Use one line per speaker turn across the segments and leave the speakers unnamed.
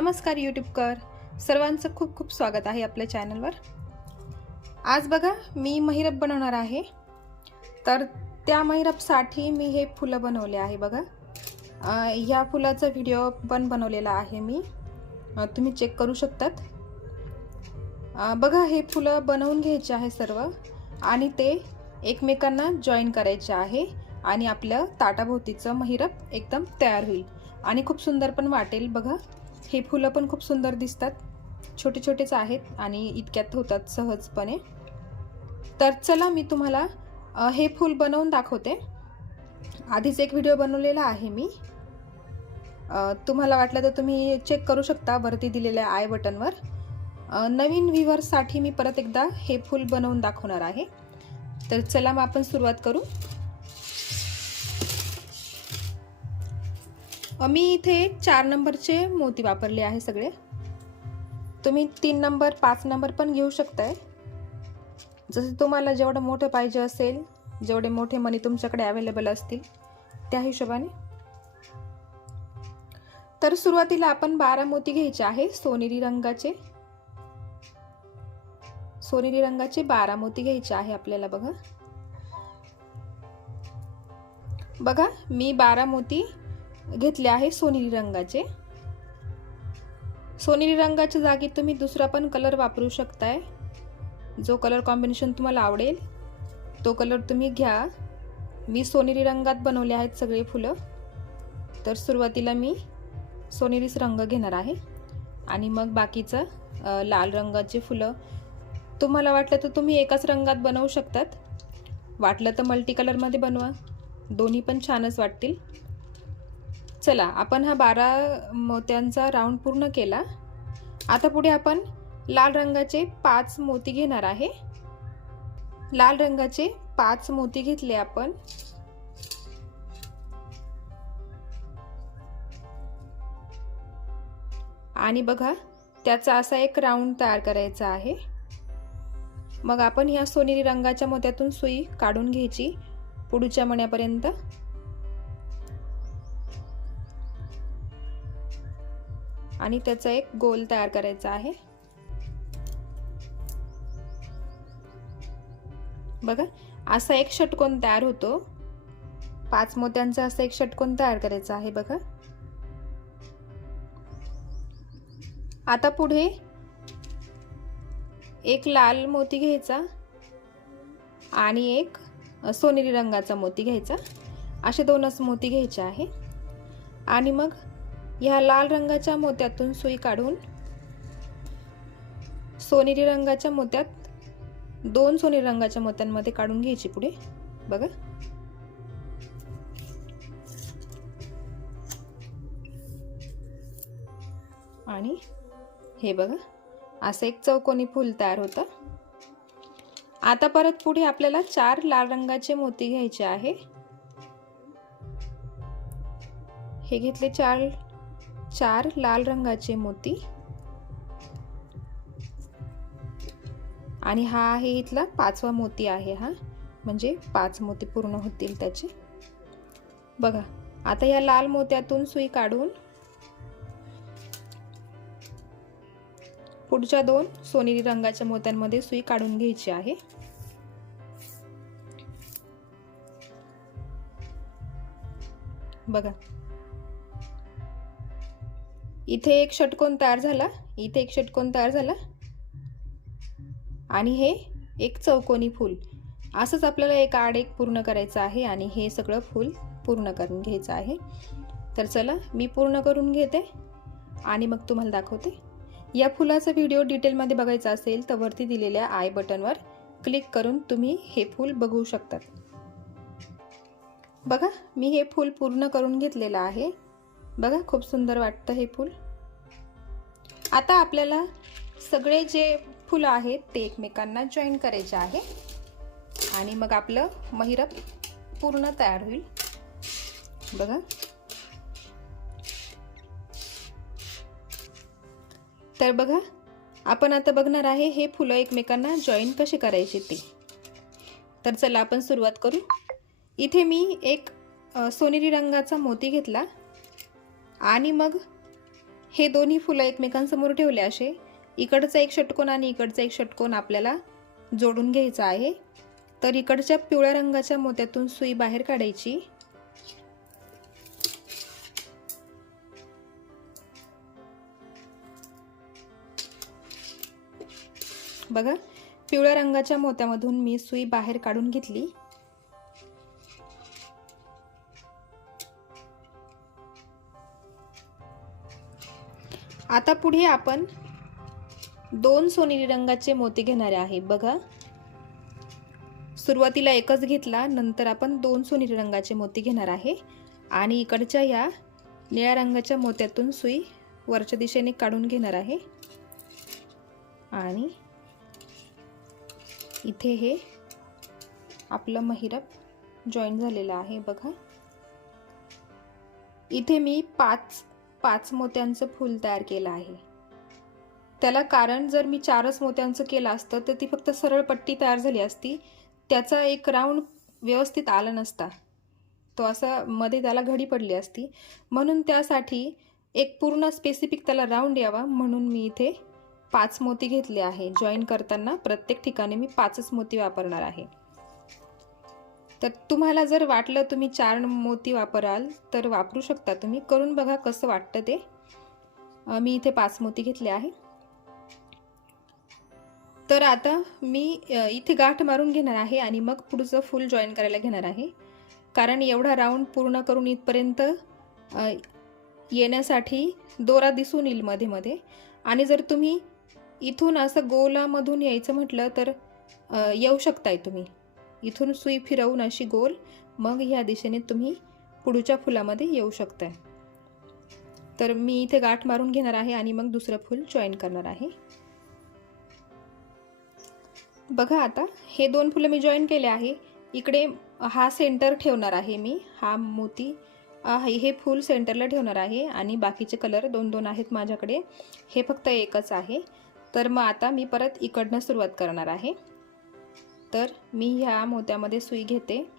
नमस्कार यूट्यूबकर सर्वांचं खूप खूप स्वागत आहे आपल्या चॅनलवर. आज बघा मी महिरप बनवणार आहे. तर त्या महिरपसाठी मी हे फुलं बनवले आहे बघा. ह्या फुलाचा व्हिडिओ पण बनवलेला आहे मी. तुम्ही चेक करू शकतात. बघा हे फुलं बनवून घ्यायचे आहे सर्व आणि ते एकमेकांना जॉईन करायचे आहे आणि आपलं ताटाभोवतीचं महिरप एकदम तयार होईल आणि खूप सुंदर पण वाटेल बघा. हे फुलं पण खूप सुंदर दिसतात. छोटे छोटेच आहेत आणि इतक्यात होतात सहजपणे. तर चला मी तुम्हाला हे फूल बनवून दाखवते. आधीच एक व्हिडिओ बनवलेला आहे मी. तुम्हाला वाटलं तर तुम्ही चेक करू शकता वरती दिलेल्या आय बटनवर. नवीन व्ह्युअर्ससाठी मी परत एकदा हे फूल बनवून दाखवणार आहे. तर चला मग आपण सुरुवात करू. मी इथे चार नंबरचे मोती वापरले आहे सगळे. तुम्ही तीन नंबर पाच नंबर पण घेऊ शकताय. जसं तुम्हाला जेवढं मोठं पाहिजे असेल जेवढे मोठे मनी तुमच्याकडे अवेलेबल असतील त्या हिशोबाने. तर सुरुवातीला आपण बारा मोती घ्यायचे आहे सोनेरी रंगाचे. सोनेरी रंगाचे बारा मोती घ्यायचे आहे आपल्याला बघा. बघा मी बारा मोती घेतले आहे सोनेरी रंगाचे. सोनेरी रंगाच्या जागी तुम्ही दुसरा पण कलर वापरू शकताय. जो कलर कॉम्बिनेशन तुम्हाला आवडेल तो कलर तुम्ही घ्या. मी सोनेरी रंगात बनवले आहेत सगळे फुलं. तर सुरुवातीला मी सोनेरीच रंग घेणार आहे. आणि मग बाकीचं लाल रंगाचे फुलं. तुम्हाला वाटलं तर तुम्ही एकाच रंगात बनवू शकतात. वाटलं तर मल्टी कलरमध्ये बनवा. दोन्ही पण छानच वाटतील. चला आपण हा बारा मोत्यांचा राऊंड पूर्ण केला. आता पुढे आपण लाल रंगाचे पाच मोती घेणार आहे. लाल रंगाचे पाच मोती घेतले आपण. आणि बघा त्याचा असा एक राऊंड तयार करायचा आहे. मग आपण ह्या सोनेरी रंगाच्या मोत्यातून सुई काढून घ्यायची पुढच्या मण्यापर्यंत. आणि त्याचा एक गोल तयार करायचा आहे. बघा असा एक षटकोन तयार होतो. पाच मोत्यांचा असा एक षटकोन तयार करायचा आहे बघा. आता पुढे एक लाल मोती घ्यायचा आणि एक सोनेरी रंगाचा मोती घ्यायचा. असे दोनच मोती घ्यायचे आहे. आणि मग ह्या लाल रंगाच्या मोत्यातून सुई काढून सोनेरी रंगाच्या मोत्यात दोन सोनेरी रंगाच्या मोत्यांमध्ये काढून घ्यायची पुढे. बघा. आणि हे बघा. असं एक चौकोनी फूल तयार होतं. आता परत पुढे आपल्याला चार लाल रंगाचे मोती घ्यायचे आहे. हे घेतले चार चार लाल रंगाचे मोती. आणि हा आहे इथला पाचवा मोती आहे हा. म्हणजे पाच मोती पूर्ण होतील त्याचे. बघा आता या लाल मोत्यातून सुई काढून पुढच्या दोन सोनेरी रंगाच्या मोत्यांमध्ये सुई काढून घ्यायची आहे. बघा इथे एक षटकोन तयार झाला. इथे एक षटकोन तयार झाला. आणि हे एक चौकोनी फूल. असंच आपल्याला एक आड एक पूर्ण करायचं आहे आणि हे सगळं फूल पूर्ण करून घ्यायचं आहे. तर चला मी पूर्ण करून घेते आणि मग तुम्हाला दाखवते. या फुलाचा व्हिडिओ डिटेलमध्ये बघायचा असेल तर वरती दिलेल्या आय बटनवर क्लिक करून तुम्ही हे फूल बघू शकतात. बघा मी हे फूल पूर्ण करून घेतलेलं आहे. बघा खूप सुंदर वाटतं हे फूल. आता आपल्याला सगळे जे फुलं आहेत ते एकमेकांना जॉईन करायचे आहे. आणि मग आपलं महिरप पूर्ण तयार होईल. बघा. तर बघा आपण आता बघणार आहे हे फुलं एकमेकांना जॉईन कसे करायचे ते. तर चला आपण सुरुवात करू. इथे मी एक सोनेरी रंगाचा मोती घेतला. आणि मग हे दोन्ही फुलं एकमेकांसमोर ठेवले असे. इकडचा एक षटकोन आणि इकडचा एक षटकोन आपल्याला जोडून घ्यायचा आहे. तर इकडच्या पिवळ्या रंगाच्या मोत्यातून सुई बाहेर काढायची. बघा पिवळ्या रंगाच्या मोत्यामधून मी सुई बाहेर काढून घेतली. आता पुढे आपण दोन सोनेरी रंगाचे मोती घेणारे आहे. बघा. सुरुवातीला एकच घेतला नंतर आपण दोन सोनेरी रंगाचे मोती घेणार आहे. आणि इकडच्या या निळ्या रंगाच्या मोत्यातून सुई वरच्या दिशेने काढून घेणार आहे. आणि इथे हे आपलं महिरप जॉईन झालेलं आहे. बघा. इथे मी पाच पाच मोत्यांचं फूल तयार केलं आहे. त्याला कारण जर मी चारच मोत्यांचं केलं असतं तर ती फक्त सरळ पट्टी तयार झाली असती. त्याचा एक राऊंड व्यवस्थित आला नसता. तो असा मध्ये त्याला घडी पडली असती. म्हणून त्यासाठी एक पूर्ण स्पेसिफिक त्याला राऊंड यावा म्हणून मी इथे पाच मोती घेतले आहे. जॉईन करताना प्रत्येक ठिकाणी मी पाचच मोती वापरणार आहे. तर तुम्हाला जर वाटलं तुम्ही चार मोती वापराल तर वापरू शकता तुम्ही. करून बघा कसं वाटतं ते. मी इथे पाच मोती घेतले आहे तर आता मी इथे गाठ मारून घेणार आहे आणि मग पुढचं फुल जॉईन करायला घेणार आहे. कारण एवढा राऊंड पूर्ण करून इथपर्यंत येण्यासाठी दोरा दिसून येईल मध्ये मध्ये. आणि जर तुम्ही इथून असं गोलामधून यायचं म्हटलं तर येऊ शकताय तुम्ही. इथून सुई फिरवून अशी गोल मग ह्या दिशेने तुम्ही पुढच्या फुलामध्ये येऊ शकताय तर मी इथे गाठ मारून घेणार आहे आणि मग दुसरं फूल जॉईन करणार आहे. बघा आता हे दोन फुलं मी जॉईन केले आहे. इकडे हा सेंटर ठेवणार आहे मी हा मोती हे फूल सेंटरला ठेवणार आहे आणि बाकीचे कलर दोन दोन आहेत माझ्याकडे. हे फक्त एकच आहे. तर मग आता मी परत इकडनं सुरुवात करणार आहे. तर मी ह्या मोत्यामध्ये सुई घेते.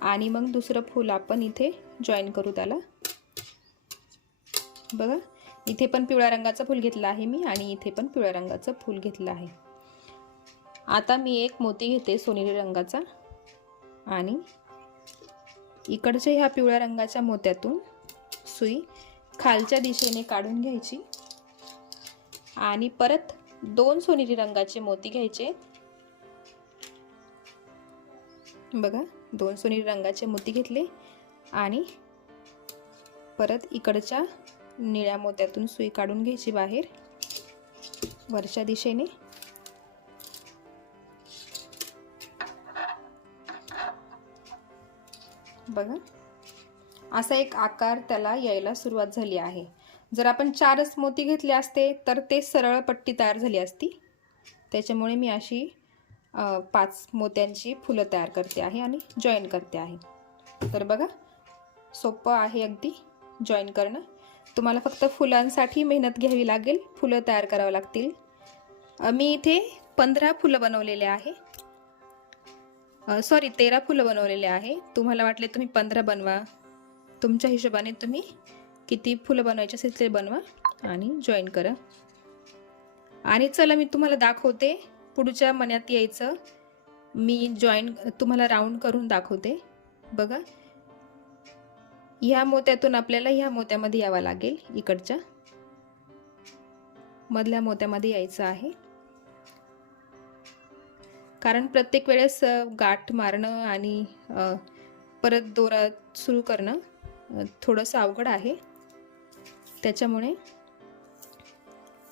आणि मग दुसरं फूल आपण इथे जॉईन करू त्याला. बघा इथे पण पिवळ्या रंगाचं फूल घेतलं आहे मी आणि इथे पण पिवळ्या रंगाचं फूल घेतलं आहे. आता मी एक मोती घेते सोनेरी रंगाचा. आणि इकडच्या ह्या पिवळ्या रंगाच्या मोत्यातून सुई खालच्या दिशेने काढून घ्यायची. आणि परत दोन सोनेरी रंगाचे मोती घ्यायचे. बघा दोन सोनेरी रंगाचे मोती घेतले आणि परत इकडच्या निळ्या मोत्यातून सुई काढून घ्यायची बाहेर वरच्या दिशेने. बघा असा एक आकार त्याला यायला सुरुवात झाली आहे. जर आपण चारच मोती घेतले असते तर ते सरळ पट्टी तयार झाली असती. त्याच्यामुळे मी अशी पाच मोत्यांची फुलं तयार करते आहे आणि जॉईन करते आहे. तर बघा सोपं आहे अगदी जॉईन करणं. तुम्हाला फक्त फुलांसाठी मेहनत घ्यावी लागेल फुलं तयार करावं लागतील. मी इथे पंधरा फुलं बनवलेले आहे. सॉरी तेरा फुलं बनवलेले आहे. तुम्हाला वाटले तुम्ही पंधरा बनवा. तुमच्या हिशोबाने तुम्ही किती फुलं बनवायचे असेल ते बनवा आणि जॉईन करा. आणि चला मी तुम्हाला दाखवते. पुढच्या मण्यात यायचं. मी जॉईन तुम्हाला राऊंड करून दाखवते. बघा. ह्या मोत्यातून आपल्याला ह्या मोत्यामध्ये यावं लागेल इकडच्या. मधल्या मोत्यामध्ये यायचं आहे. कारण प्रत्येक वेळेस गाठ मारणं आणि परत दोरा सुरू करणं थोडंसं अवघड आहे. त्याच्यामुळे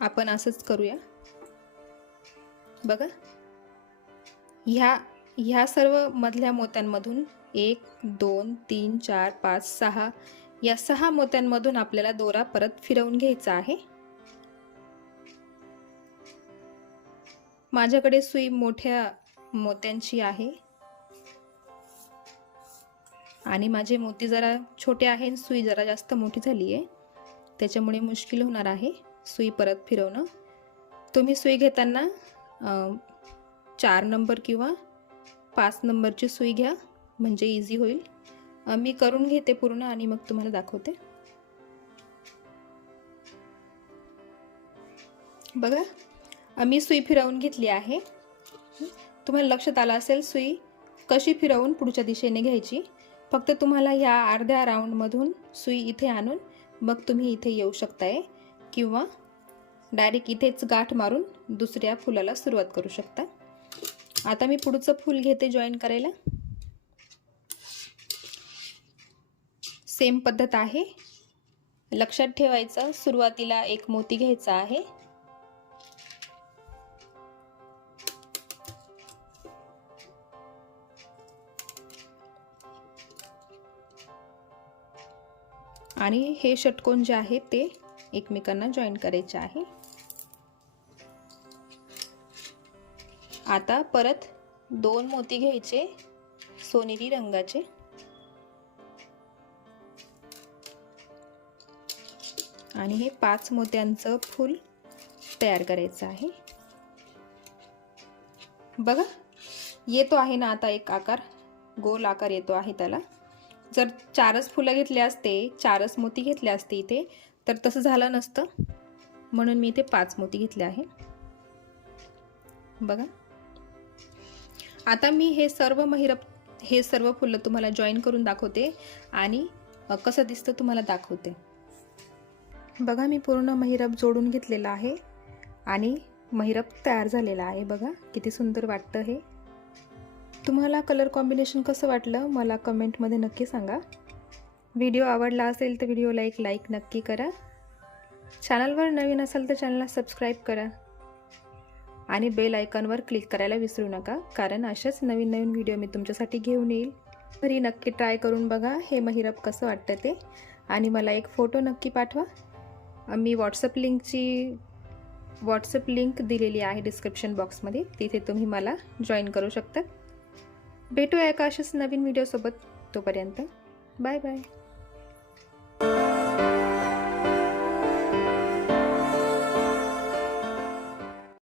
आपण असंच करूया. बघा. ह्या ह्या सर्व मधल्या मोत्यांमधून एक दोन तीन चार पाच सहा या सहा मोत्यांमधून आपल्याला दोरा परत फिरवून घ्यायचा आहे. माझ्याकडे सुई मोठ्या मोत्यांची आहे. आणि माझे मोती जरा छोटे आहे सुई जरा जास्त मोठी झाली आहे त्याच्यामुळे मुश्किल होणार आहे सुई परत फिरवणं. तुम्ही सुई घेताना चार नंबर किंवा पाच नंबरची सुई घ्या म्हणजे इझी होईल. मी करून घेते पूर्ण आणि मग तुम्हाला दाखवते. बघा मी सुई फिरवून घेतली आहे. तुम्हाला लक्षात आलं असेल सुई कशी फिरवून पुढच्या दिशेने घ्यायची? फक्त तुम्हाला ह्या अर्ध्या राऊंडमधून सुई इथे आणून मग तुम्ही इथे येऊ शकताय. किंवा डायरेक्ट इथेच गाठ मारून दुसऱ्या फुलाला सुरुवात करू शकता. आता मी पुढचं फूल घेते जॉईन करायला. सेम पद्धत आहे. लक्षात ठेवायचं सुरुवातीला एक मोती घ्यायचा आहे. आणि हे षटकोन जे आहे ते एकमेकांना जॉईन करायचे आहे. आता परत दोन मोती घ्यायचे सोनेरी रंगाचे. आणि हे पाच मोत्यांचं फूल तयार करायचं आहे. बघा येतो आहे ना आता एक आकार. गोल आकार येतो आहे त्याला. जर चारच फुलं घेतले असते चारच मोती घेतले असते इथे तर तसं झालं नसतं. म्हणून मी इथे पाच मोती घेतले आहे. बघा. आता मी हे सर्व महिरप हे सर्व फुलं तुम्हाला जॉईन करून दाखवते आणि कसं दिसतं तुम्हाला दाखवते. बघा मी पूर्ण महिरप जोडून घेतलेला आहे आणि महिरप तयार झालेला आहे. बघा किती सुंदर वाटतं हे. तुम्हाला कलर कॉम्बिनेशन कसं वाटलं मला कमेंटमध्ये नक्की सांगा. व्हिडिओ आवडला असेल तर व्हिडिओला एक लाईक नक्की करा. चॅनलवर नवीन असाल तर चॅनलला सबस्क्राईब करा. आणि बेल आयकॉनवर क्लिक करायला विसरू नका कारण अशाच नवीन नवीन व्हिडिओ मी तुमच्यासाठी घेऊन येईल. घरी नक्की ट्राय करून बघा हे महिरप कसं वाटतं ते. आणि मला एक फोटो नक्की पाठवा. मी व्हॉट्सअप लिंकची व्हॉट्सअप लिंक दिलेली आहे डिस्क्रिप्शन बॉक्समध्ये तिथे तुम्ही मला जॉईन करू शकता. भेटूया एका अशाच नवीन व्हिडिओसोबत तोपर्यंत बाय बाय